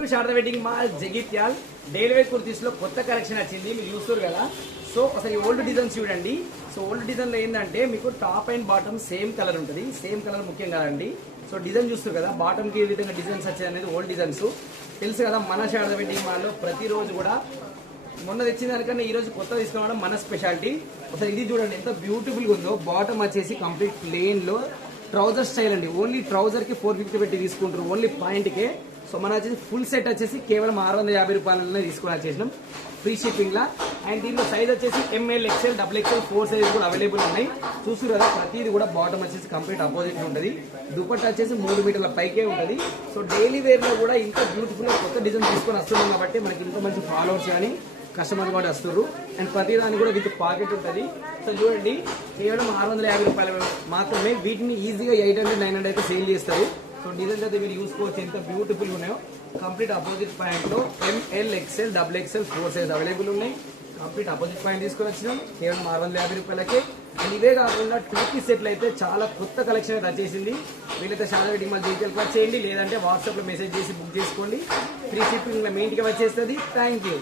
To Sharada wedding mall Jagtial. Daily wear kurtis లో కొత్త collection వచ్చింది, మీరు చూస్తారు కదా. సో ఒకసారి ఓల్డ్ డిజైన్స్ చూడండి. సో ఓల్డ్ డిజైన్ లో ఏంటంటే మీకు top and bottom same colour ఉంటుంది. సేమ్ కలర్ ముఖ్యం కదండి. సో డిజైన్ చూస్తారు కదా, బాటమ్ కి ఏ విధంగా డిజైన్స్ వచ్చాయి అనేది ఓల్డ్ డిజైన్స్ తెలుసు కదా. మన శారద వెడ్డింగ్ మాల్ లో ప్రతిరోజు కూడా మొన్న తెచ్చిన దానికన్నా ఈ రోజు కొత్త తీసుకోవడం మన స్పెషాలిటీ. ఒకసారి ఇది చూడండి ఎంత బ్యూటిఫుల్ గా ఉందో. బాటమ్ వచ్చేసి కంప్లీట్ ప్లేన్ లో ట్రౌజర్ స్టైల్ అండి. ఓన్లీ ట్రౌజర్ కి 450 పెట్టి తీసుకుంటారు, ఓన్లీ పాయింట్ కే. సో మన వచ్చేసి ఫుల్ సెట్ వచ్చేసి కేవలం 650 రూపాయలనే తీసుకొని వచ్చేసినాం ఫ్రీ షిప్పింగ్ లా. అండ్ దీంట్లో సైజ్ వచ్చేసి ML, XL, double XL, 4 size కూడా అవైలబుల్ ఉన్నాయి. చూస్తారు కదా, ప్రతిది కూడా బాటమ్ వచ్చేసి కంప్లీట్ అపోజిట్ ఉంటుంది. దుపట్టా వచ్చేసి 3 మీటర్ల పైకే ఉంటుంది. సో డైలీ వేర్ లో కూడా ఇంత బ్యూటిఫుల్ గా కొత్త డిజైన్ తీసుకొని వస్తున్నాం కాబట్టి మనకి ఇంత మంచి ఫాలోవర్స్ కానీ కస్టమర్ కూడా వస్తారు. అండ్ ప్రతి దానికి కూడా విత్ పాకెట్ ఉంటుంది. సో చూడండి, కేవలం 650 రూపాయలు మాత్రమే. వీటిని ఈజీగా 800, 900 అయితే సేల్ చేస్తారు. సో డిజైన్స్ అయితే మీరు చూసుకోవచ్చు ఎంత బ్యూటిఫుల్ ఉన్నాయో. కంప్లీట్ అపోజిట్ పాయింట్ లో ML, XL, double XL, 4 size available ఉన్నాయి. కంప్లీట్ అపోజిట్ పాయింట్ తీసుకొని వచ్చినాం కేవలం 650 రూపాయలకే. అండ్ ఇవే కాకుండా 2 పీస్ సెట్లు అయితే చాలా కొత్త కలెక్షన్ అయితే వచ్చేసింది. వీళ్ళైతే శారద వెడ్డింగ్ మాల్ డీటెయిల్స్ వచ్చేయండి, లేదంటే వాట్సాప్ లో మెసేజ్ చేసి బుక్ చేసుకోండి. ఫ్రీ షిప్పింగ్ మీ ఇంటికి వచ్చేస్తుంది. Thank you.